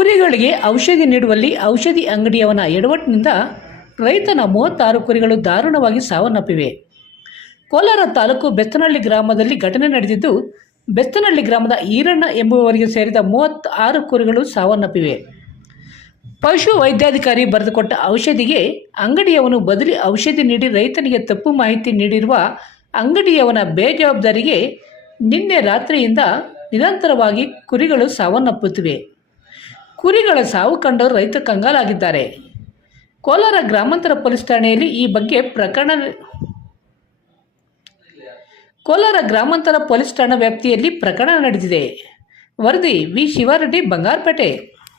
ಕುರಿಗಳಿಗೆ ಔಷಧಿ ನೀಡುವಲ್ಲಿ ಔಷಧಿ ಅಂಗಡಿಯವನ ಎಡವಟ್ಟಿನಿಂದ ರೈತನ 36 ಕುರಿಗಳು ದಾರುಣವಾಗಿ ಸಾವನ್ನಪ್ಪಿವೆ. ಕೋಲಾರ ತಾಲೂಕು ಬೆಸ್ತನಹಳ್ಳಿ ಗ್ರಾಮದಲ್ಲಿ ಘಟನೆ ನಡೆದಿದ್ದು, ಬೆಸ್ತನಹಳ್ಳಿ ಗ್ರಾಮದ ಈರಣ್ಣ ಎಂಬುವವರಿಗೆ ಸೇರಿದ 36 ಕುರಿಗಳು ಸಾವನ್ನಪ್ಪಿವೆ. ಪಶು ವೈದ್ಯಾಧಿಕಾರಿ ಬರೆದುಕೊಟ್ಟ ಔಷಧಿಗೆ ಅಂಗಡಿಯವನು ಬದಲಿ ಔಷಧಿ ನೀಡಿ ರೈತನಿಗೆ ತಪ್ಪು ಮಾಹಿತಿ ನೀಡಿರುವ ಅಂಗಡಿಯವನ ಬೇಜವಾಬ್ದಾರಿಗೆ ನಿನ್ನೆ ರಾತ್ರಿಯಿಂದ ನಿರಂತರವಾಗಿ ಕುರಿಗಳು ಸಾವನ್ನಪ್ಪುತ್ತಿವೆ. ಕುರಿಗಳ ಸಾವು ಕಂಡು ರೈತ ಕಂಗಾಲಾಗಿದ್ದಾರೆ. ಕೋಲಾರ ಗ್ರಾಮಾಂತರ ಪೊಲೀಸ್ ಠಾಣೆಯಲ್ಲಿ ಈ ಬಗ್ಗೆ ಕೋಲಾರ ಗ್ರಾಮಾಂತರ ಪೊಲೀಸ್ ಠಾಣಾ ವ್ಯಾಪ್ತಿಯಲ್ಲಿ ಪ್ರಕರಣ ನಡೆದಿದೆ. ವರದಿ ವಿ ಶಿವಾರೆಡ್ಡಿ, ಬಂಗಾರಪೇಟೆ.